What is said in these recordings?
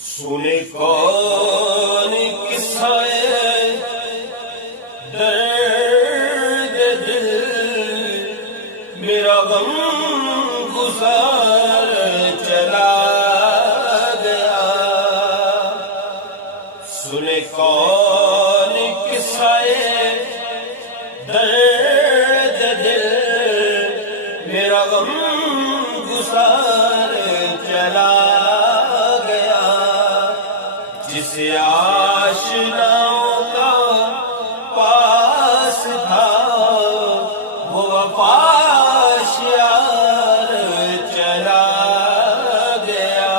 سنے کون قصہ درد دل، میرا غم گزار چلا گیا. سنے کون قصہ درد دل، میرا غم گزار چلا گیا. جس آشناؤں کا پاس تھا وہ وفاش یار چلا گیا.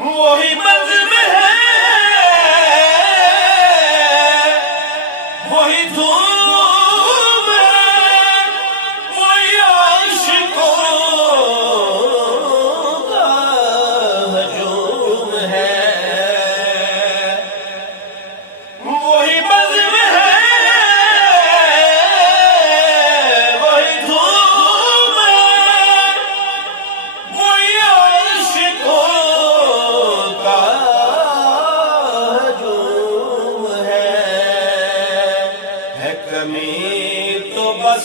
وہی بزم ہے وہی دھوم ہے وہی عاشقوں کا ہجوم ہے. وہی بزم ہے وہی دھوم ہے وہی عاشقوں کا ہجوم ہے کمی تو بس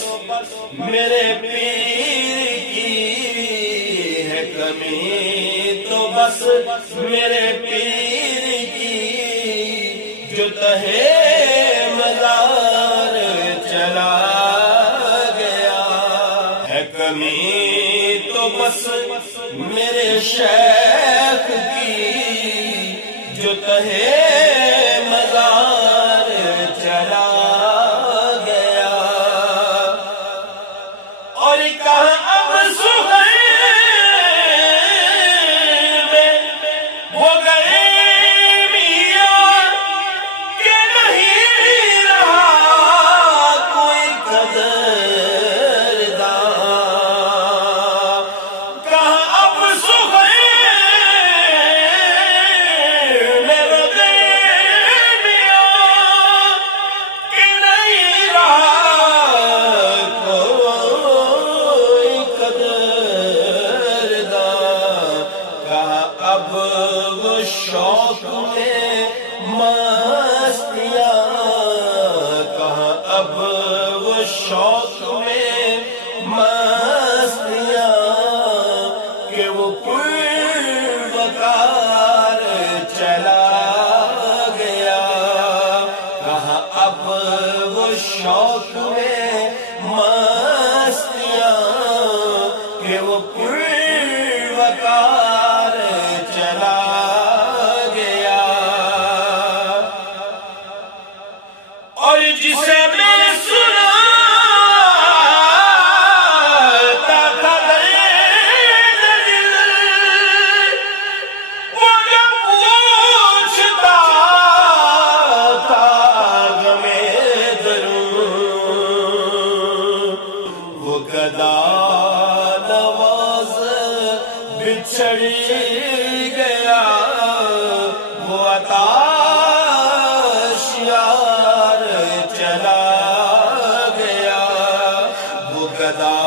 میرے پیر کی، ہے کمی تو بس میرے پیر کی، جو تہے مزار چلا گیا. ہے کمی تو بس میرے شیخ کی، جو تہے مزار چلا گیا. اور کہاں اب سہیل میں وہ گئے میاں کہ نہیں رہا کوئی قدرداں. کہاں اب سہیل میں وہ گئے میاں کہ نہیں رہا کوئی قدرداں. کہاں اب وہ شوق میں مستیاں، کہاں اب وہ شوق میں مستیاں کہ وہ پل وقار چلا گیا. کہاں اب وہ شوق میں مستیاں کہ وہ پل وقار چلا گیا. اور جسے میں سناتا تھا درد دل، وہ جب پوچھتا تھا غمِ درون، وہ گدا نواز بچھڑ گیا، وہ عطاشیار چلا گیا. وہ گدا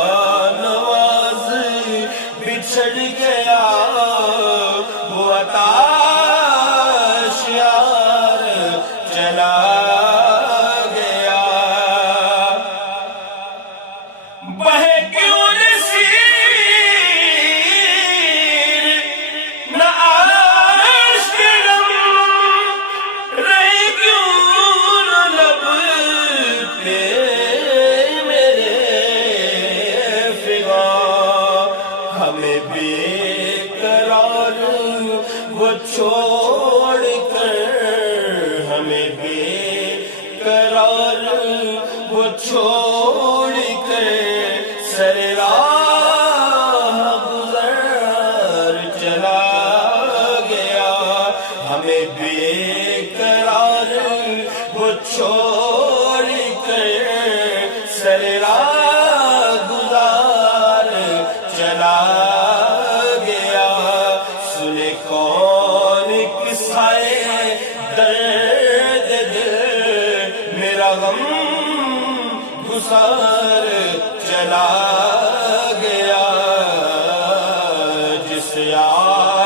نواز بچھڑ گیا، وہ عطاشیار چلا گیا. بہے کیوں نسیر نہ عاشق غم، رہے کیوں نہ لب پہ میرے فغاں. ہمیں بے قرار وہ چھوڑ کر، ہمیں بے قرار وہ چھوڑ کر سر راہ گزر چلا گیا. ہمیں بے قرار وہ چھوڑ کر سر راہ گزار چلا گیا. سنے کون قصہ درد دل، میرا غم گزار چلا گیا. جس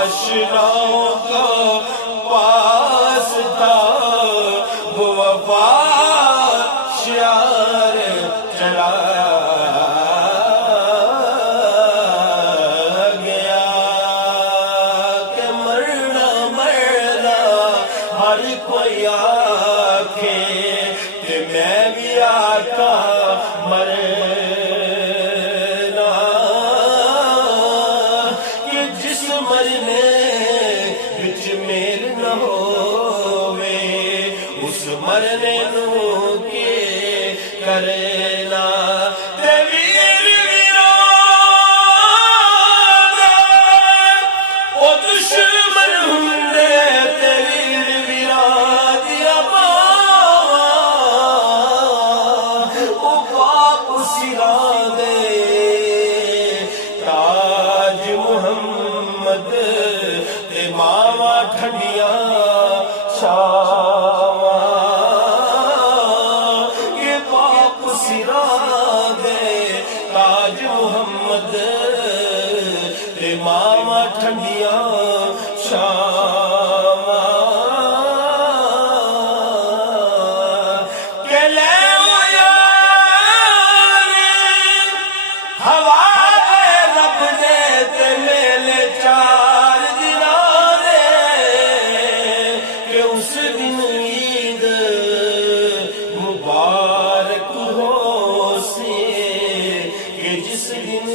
آشناؤں کا پاس تھا وہ وفا شعار چلا گیا کہ مرنا مرنا ہر کوئی آکھے کہ میں بھی آقا مرنا کہ جس مرنے وچ میل نہ ہووے اس مرنے نو کے کرنا تے ویر ویران او دشمن ہوندے تے ویر ویران دیا او پاک سرا دے تاج محمد تے ماواں ٹھنڈیاں چھاواں کہ پاک سرا دے تاج محمد تے ماواں ٹھنڈیاں چھاواں کہ لے او یار ہوا رب دے تے میلے چار دناں دے کہ اس دن عید مبارک ہو سی کہ جس دن